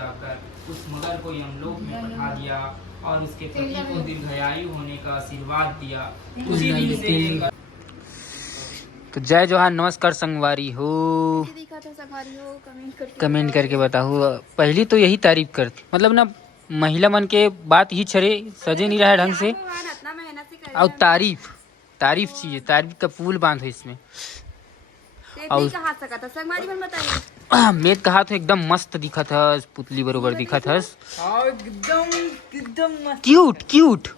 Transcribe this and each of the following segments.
जाकर उस मगर को यमलोक में पठा दिया और उसके पति को दीर्घायु होने का आशीर्वाद दिया। उसी दिन से तो जय जोहार, नमस्कार संगवारी हो। कमेंट करके बताओ। पहली तो यही तारीफ करती, मतलब ना महिला मन के बात ही छरे सजे नहीं रहा ढंग से। और तारीफ चाहिए, तारीफ का पुल बांधो इसमें। और मैं कहा तो एकदम मस्त दिखा था, पुतली बरोबर दिखा था, एकदम क्यूट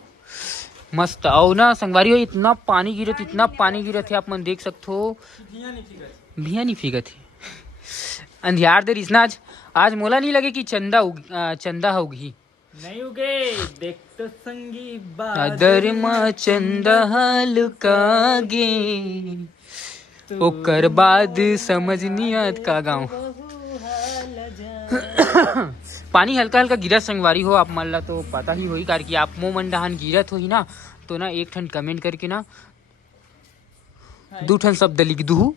मस्त। और ना संगवारी हो इतना पानी गिरत है, आप मन देख सकते हो। भिया नहीं फिगत है अंधियार दे रिसना। आज मोला नहीं लगे कि चंदा होगी नहीं उगे। देख तो संगी बादर मा चंदा लुकागे, ओकर बाद समझ नहीं आत का गाँव। पानी हल्का हल्का गिरत संगवारी हो, आप मन ला तो पता ही होई, कार कि आप मोह मन डहान गिरत होही ना, तो ना एक ठन कमेंट करके ना 2 ठन शब्द लिख दूँ।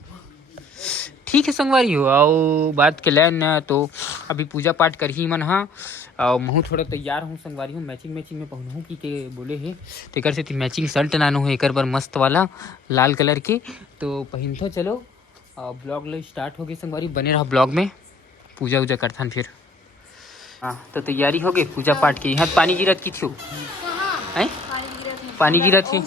ठीक है संगवारी हो। और बात के लाइन ना तो अभी पूजा पाठ कर ही मन। हाँ, और मैं थोड़ा तैयार हूँ संगवारी हूँ, मैचिंग में पहनू हूँ कि के बोले है तेकर से मैचिंग शर्ट नानू है एक बार मस्त वाला लाल कलर के, तो पहन तो चलो। ब्लॉग लो स्टार्ट हो गई संगवारी, बने रहा ब्लॉग में। पूजा उजा करथन फिर। हाँ तो तैयारी हो गई पूजा पाठ की। यहाँ पानी गिरत की थी, पानी गिरत थी।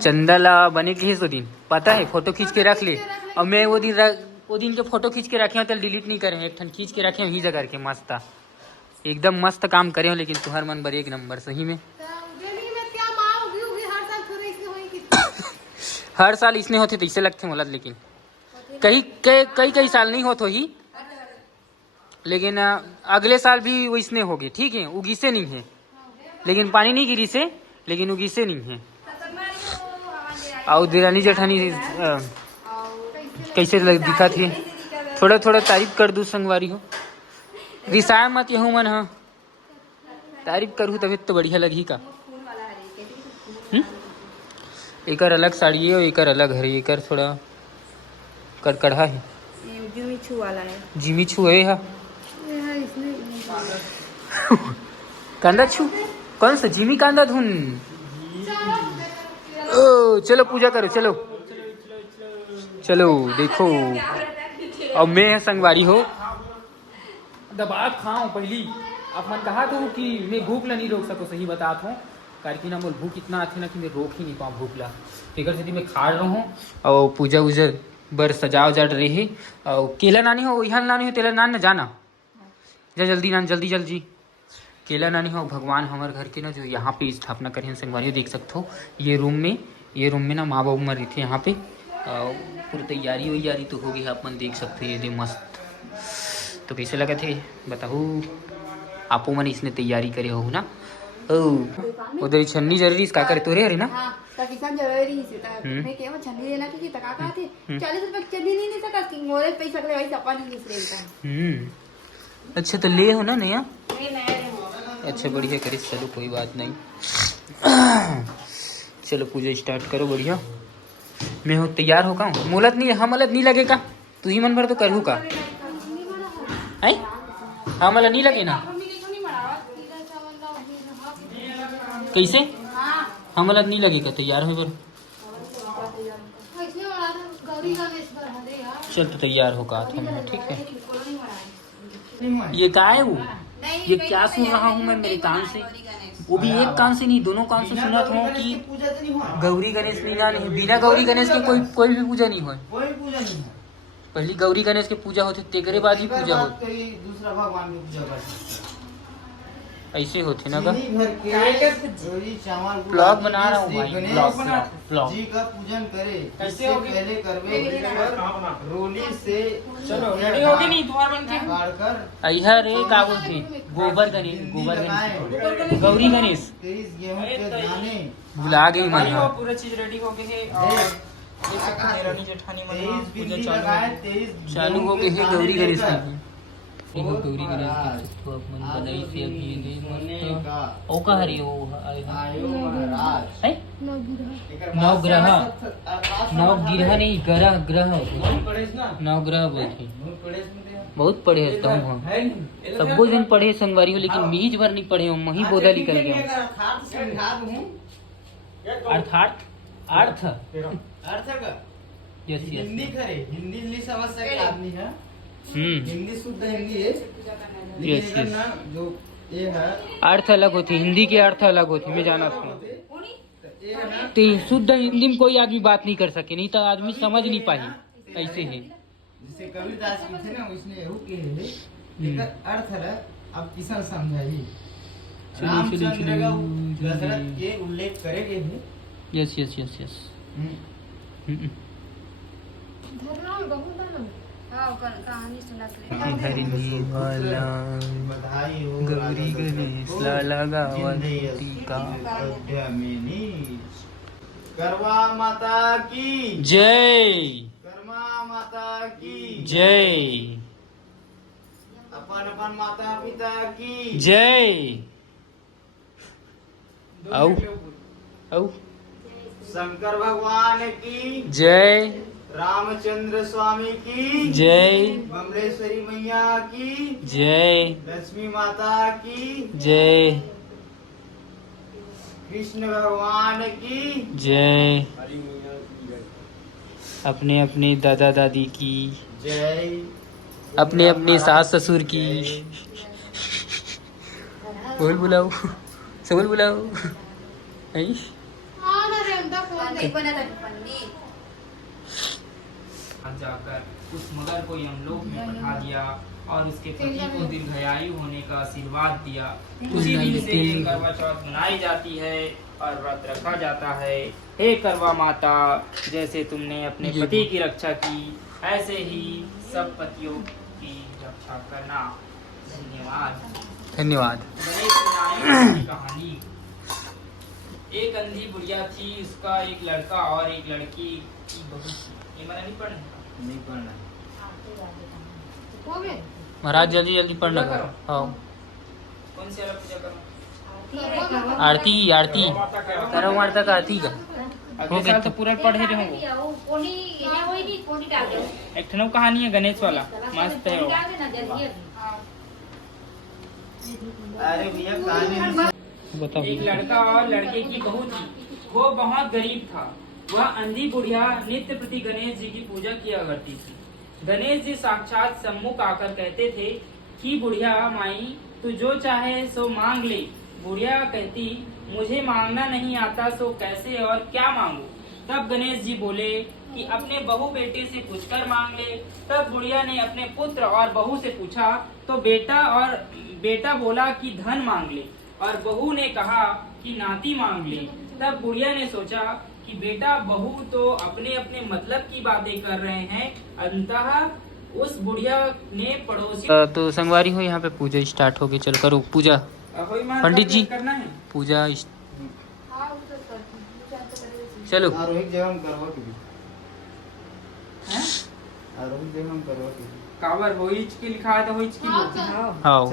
चंदा ला बने के तो दिन पता है, फोटो खींच के रख ले। और मैं वो दिन के फोटो खींच के रखे हो तो डिलीट नहीं करे, एक ठन खींच के रखे ही जगह के मस्त एकदम मस्त काम करे हो। लेकिन तुम्हार मन बर एक नंबर सही में। हर साल इसने होते तो इसे लगते मोला, लेकिन कई साल नहीं होते ही, लेकिन अगले साल भी वो इसने होगी। ठीक है, उगी से नहीं है, लेकिन पानी नहीं गिरी से, लेकिन उगी से नहीं है। और दिरानी जेठानी कैसे दिखा थी, थोड़ा तारीफ कर दूँ संगवारी हो। रिसाया मत यहूँ मन। हाँ तारीफ करूँ तभी तो बढ़िया लगी का। एकर अलग साड़ी है और एकर अलग है, एकर थोड़ा कड़कड़ा है, जिमी छू है। हाँ कांदा छू, कौन सा जिमी कांदा धुन। ओ चलो पूजा करो, चलो देखो। और मैं संगवारी हो दबा खाऊं पहली। आप मन कहा तो कि मैं भूख ला नहीं रोक सको, सही बात हूँ, कारण ना मोल भूख इतना आती ना कि मैं रोक ही नहीं पाऊँ भूख ला। तेकर से मैं खा रहा हूँ और पूजा उजा बर सजा उजा रही। और केला नानी हो, यहाँ नानी हो, तेला नान न जाना जा जल्दी नान, जल्दी केला नानी हो। भगवान हमारे घर के ना जो यहाँ पे स्थापना करें संगवारी देख सकते हो। ये रूम में ना माँ बाबू मर रही थी यहाँ पे। पूरी तैयारी तो होगी, आप मन देख सकते हैं ये मस्त। तो कैसे लगा थे बताओ आपो मन, इसने तैयारी करे हो ना। ओ उधर छन्नी जरूरी इसका करे तो रे ना। किसान जरूरी मैं केवल छन्नी लेना कि तका का थे 40 रुपए की छन्नी नहीं सकता कि मोरे पैसा करे वही सपा नहीं दूसरे। अच्छा तो ले हो ना नया। अच्छा बढ़िया करे, चलो कोई बात नहीं। चलो पूजा स्टार्ट करो बढ़िया। मैं हो तैयार हो का मोलत नहीं लगेगा, तू ही मन भर तो करू का है। हाँ मला नहीं लगे ना, कैसे हम अलग नहीं लगेगा तैयार हो बर। चल तो तैयार होगा, ठीक है। ये क्या है वो, ये क्या सुन रहा हूँ मैं मेरे कान से, वो भी एक कान से नहीं दोनों कान से सुना था कि गौरी गणेश नहीं, बिना गौरी गणेश के कोई भी पूजा नहीं हो। पहली गौरी गणेश की पूजा होती, तेरे बाद ही पूजा होती, दूसरा भगवान की पूजा ऐसे होते ना। ब्लॉग बना रहा हूँ भाई, ब्लॉग जी का पूजन करे, इससे पहले करवे रोली से चलो रेडी हो गई नहीं तुम्हारे बन के अइहा रे का बोलते गोबर गणेश गौरी गणेश 23 गेहूं के दाने बुला गई मन। पूरा चीज रेडी हो गई है और ये सब रानी जेठानी मन पूजा चालू हो गई है गौरी गणेश की। देखो गौरी गणेश की तो बनाई से अभी मस्त ओ का हरि ओ आयो महाराज है नवग्रह नवग्रह नहीं ग्रह ग्रह नवग्रह बोलते बहुत पढ़े हूँ हम सबो जन पढ़े संगवारी हो लेकिन मीज भर नहीं पढ़े हम वही बोधा निकल गया अर्थात अर्थ अर्थ का यस यस हिंदी खरे हिंदी नहीं समझ सके आदमी है हिंदी शुद्ध हिंदी है यस लेकिन ना जो ये है अर्थ अलग होती हिंदी के अर्थ अलग होती मैं जाना था ये है ना तो शुद्ध हिंदी में कोई आदमी बात नहीं कर सके नहीं तो आदमी समझ नहीं पाए ऐसे है जैसे कबीरदास की थे ना उसने यहू के है एक अर्थ है अब किसान समझाई रामचंद्र का दशरथ के उल्लेख करेंगे भी यस यस यस यस कहानी सुना बधाई हो गौरी गणेश लाला गावती का अयोध्या में नी करवा माता की जय कर्मा माता की जय अपन अपन माता पिता की जय आओ आओ शंकर भगवान की जय रामचंद्र स्वामी की जय बमलेश्वरी मैया की जय लक्ष्मी माता की जय कृष्ण भगवान की जय अपने अपने दादा दादी की जय अपने अपने सास ससुर की बोल बुलाओ सबल बुलाओ नहीं जाकर उस मगर को यमलोक में पठा दिया और उसके पति को दीर्घायु होने का आशीर्वाद दिया। उसी दिन से करवा चौथ मनाई जाती है और व्रत रखा जाता है। हे करवा माता, जैसे तुमने अपने पति की रक्षा की ऐसे ही सब पतियों की रक्षा करना। धन्यवाद। धन्यवाद। गणेश नारायण की कहानी। एक अंधी बुढ़िया थी, उसका एक लड़का और एक लड़की की बहू थी। ये मैंने नहीं पढ़ना नहीं पढ़ना महाराज जल्दी जल्दी पढ़ना करो। हाँ कौन सी अलग पूजा करो? आरती आरती करो मारता का आरती का अगले साल तो पूरा पढ़े रहे हो। एक ठनो कहानी है गणेश वाला, मस्त है वो। अरे भैया कहानी बताओ। एक लड़का और लड़के की बहू थी। वो बहुत गरीब था। वह अंधी बुढ़िया नित्य प्रति गणेश जी की पूजा किया करती थी। गणेश जी साक्षात सम्मुख आकर कहते थे कि बुढ़िया माई, तू जो चाहे सो मांग ले। बुढ़िया कहती, मुझे मांगना नहीं आता, सो कैसे और क्या मांगू। तब गणेश जी बोले कि अपने बहू बेटे से पूछकर मांग ले। तब बुढ़िया ने अपने पुत्र और बहू से पूछा तो बेटा बोला कि धन मांग ले और बहू ने कहा कि नाती मांग ले। तब बुढ़िया ने सोचा कि बेटा बहू तो अपने अपने मतलब की बातें कर रहे हैं। अंततः उस बुढ़िया ने पड़ोसी तो संगवारी हो यहाँ पे पूजा स्टार्ट हो गई। चलो करो पूजा। पंडित जी करना है। पूजा चलो। आरोहित जयम करवा के आरोहित जयम करवा के कावर होइच की लिखा है तो होइच की बोलते हैं। हाँ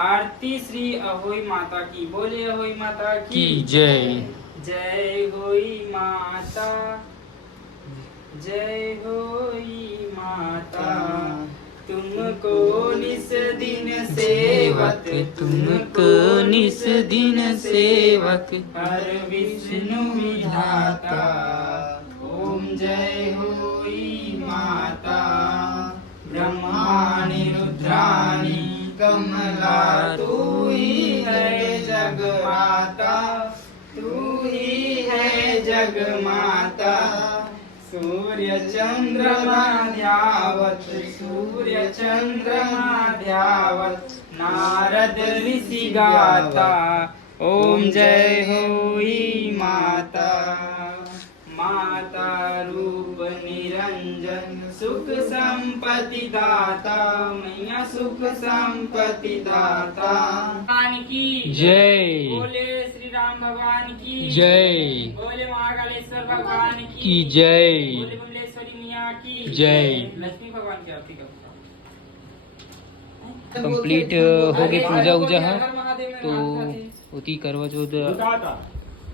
आरती श्री अहोई माता की। बोले अहोई माता की जय। जय होई माता, जय होई माता। तुमको निस दिन सेवक, तुमको निस दिन सेवक हर विष्णु विधाता। ओम जय होई माता, ब्रह्माणि रुद्राणि कमला। तू ही है जग माता, तू ही है जग माता। सूर्य चंद्रमा ध्यावत, सूर्य चंद्रमा ध्यावत। नारद ऋषि गाता, ओम जय होई माता। माता रूप निरंजन, सुख संपत्ति दाता। मैया सुख संपत्ति दाता। भगवान की जय। बोले श्री राम भगवान की जय। बोले महाकालेश्वर भगवान की जय। बोले बमलेश्वरी मैया की जय। लक्ष्मी भगवान की आरती करो। कंप्लीट हो गई पूजा उजा है हर महादेव में तो मानता थे। होती करवा चौथ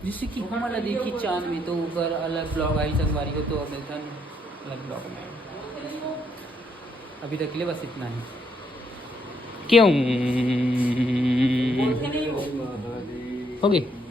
जिससे कि हमारा देखी चांद में तो ऊपर अलग ब्लॉग आई संगवारी को तो मिलता अलग ब्लॉग में अभी तक के लिए बस इतना ही क्यों बोलते नहीं हो हो गए